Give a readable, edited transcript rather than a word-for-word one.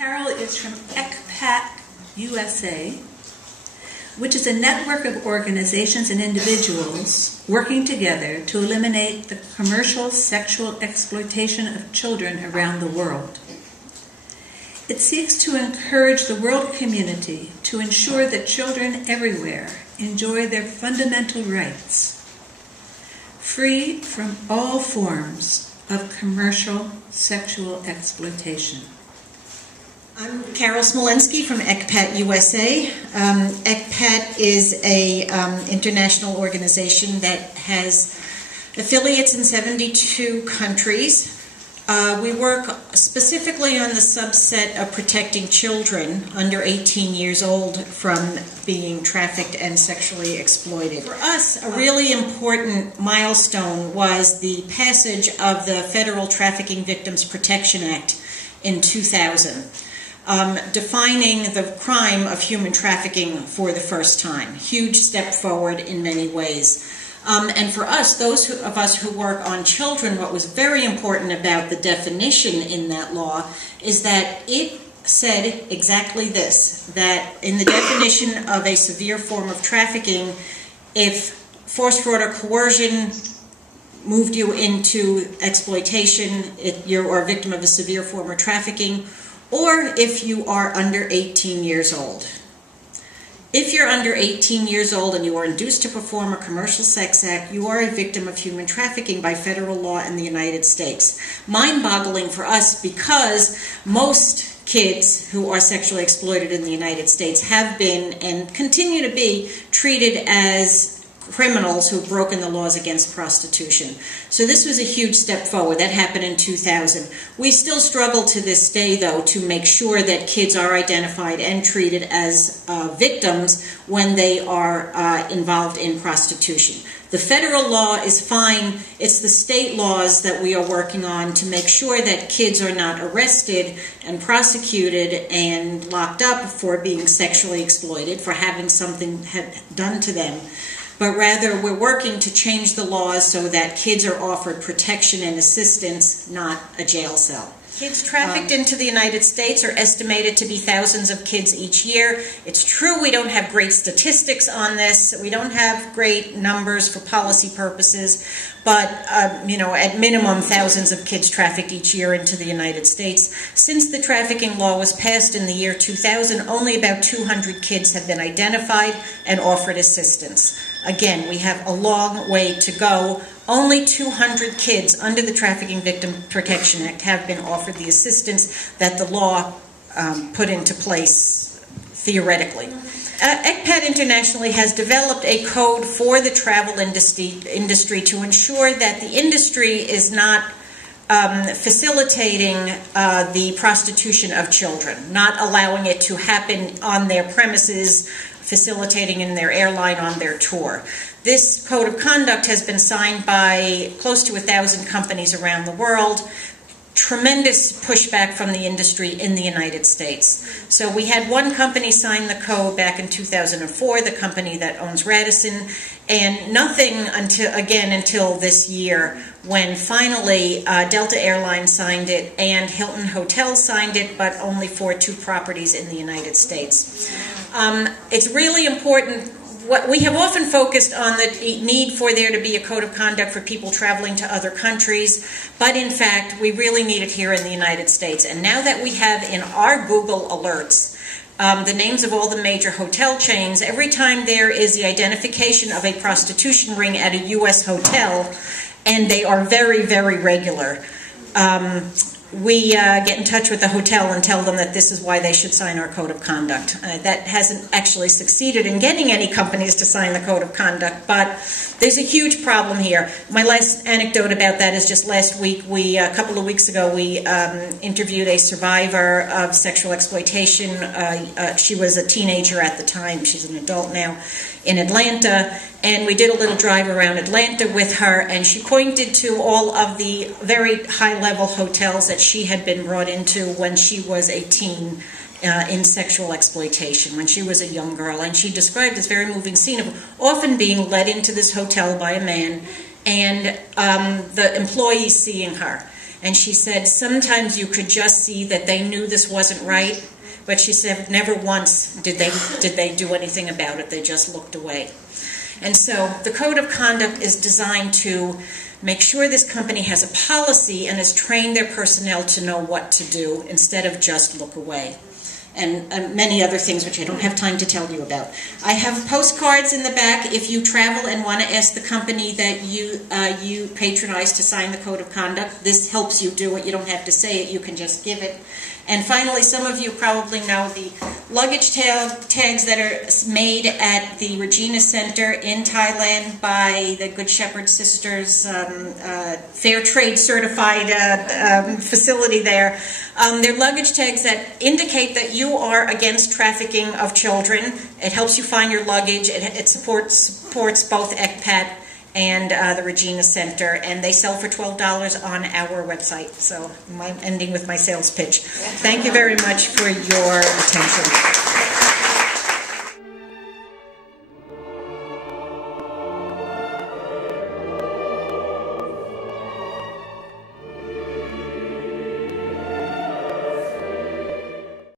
Carol is from Xpat USA, which is a network of organizations and individuals working together to eliminate the commercial sexual exploitation of children around the world. It seeks to encourage the world community to ensure that children everywhere enjoy their fundamental rights, free from all forms of commercial sexual exploitation. I'm Carol Smolenski from Xpat USA. Xpat is an international organization that has affiliates in 72 countries. We work specifically on the subset of protecting children under 18 years old from being trafficked and sexually exploited. For us, a really important milestone was the passage of the Federal Trafficking Victims Protection Act in 2000. Defining the crime of human trafficking for the first time. Huge step forward in many ways. And for us, those of us who work on children, what was very important about the definition in that law is that it said exactly this, that in the definition of a severe form of trafficking, if force, fraud, or coercion moved you into exploitation, you are a victim of a severe form of trafficking, or if you are under 18 years old. If you're under 18 years old and you are induced to perform a commercial sex act, you are a victim of human trafficking by federal law in the United States. Mind-boggling for us because most kids who are sexually exploited in the United States have been and continue to be treated as criminals who've broken the laws against prostitution. So this was a huge step forward. That happened in 2000. We still struggle to this day, though, to make sure that kids are identified and treated as victims when they are involved in prostitution. The federal law is fine. It's the state laws that we are working on to make sure that kids are not arrested and prosecuted and locked up for being sexually exploited, for having something done to them. But rather we're working to change the laws so that kids are offered protection and assistance, not a jail cell. Kids trafficked into the United States are estimated to be thousands of kids each year. It's true we don't have great statistics on this. We don't have great numbers for policy purposes, but at minimum thousands of kids trafficked each year into the United States. Since the trafficking law was passed in the year 2000, only about 200 kids have been identified and offered assistance. Again, we have a long way to go. Only 200 kids under the Trafficking Victim Protection Act have been offered the assistance that the law put into place theoretically. Xpat internationally has developed a code for the travel industry to ensure that the industry is not facilitating the prostitution of children, not allowing it to happen on their premises, facilitating in their airline on their tour. This code of conduct has been signed by close to 1,000 companies around the world. Tremendous pushback from the industry in the United States. So we had one company sign the code back in 2004, the company that owns Radisson, and nothing until this year when finally Delta Airlines signed it and Hilton Hotels signed it, but only for 2 properties in the United States. It's really important. We have often focused on the need for there to be a code of conduct for people traveling to other countries, but in fact, we really need it here in the United States. And now that we have in our Google alerts the names of all the major hotel chains, every time there is the identification of a prostitution ring at a U.S. hotel, and they are very, very regular, we get in touch with the hotel and tell them that this is why they should sign our code of conduct. That hasn't actually succeeded in getting any companies to sign the code of conduct, but there's a huge problem here. My last anecdote about that is just last week, a couple of weeks ago, we interviewed a survivor of sexual exploitation. She was a teenager at the time. She's an adult now, in Atlanta, and we did a little drive around Atlanta with her, and she pointed to all of the very high-level hotels that she had been brought into when she was a teen in sexual exploitation, when she was a young girl. And she described this very moving scene of often being led into this hotel by a man and the employees seeing her. And she said sometimes you could just see that they knew this wasn't right, but she said never once did they do anything about it. They just looked away. And so the code of conduct is designed to make sure this company has a policy and has trained their personnel to know what to do instead of just look away. And many other things which I don't have time to tell you about. I have postcards in the back if you travel and want to ask the company that you patronize to sign the code of conduct. This helps you do it. You don't have to say it. You can just give it. And finally, some of you probably know the luggage tags that are made at the Regina Center in Thailand by the Good Shepherd Sisters Fair Trade certified facility there. They're luggage tags that indicate that you are against trafficking of children. It helps you find your luggage. It supports both ECPAT and the Regina Center, and they sell for $12 on our website. So I'm ending with my sales pitch. Thank you very much for your attention.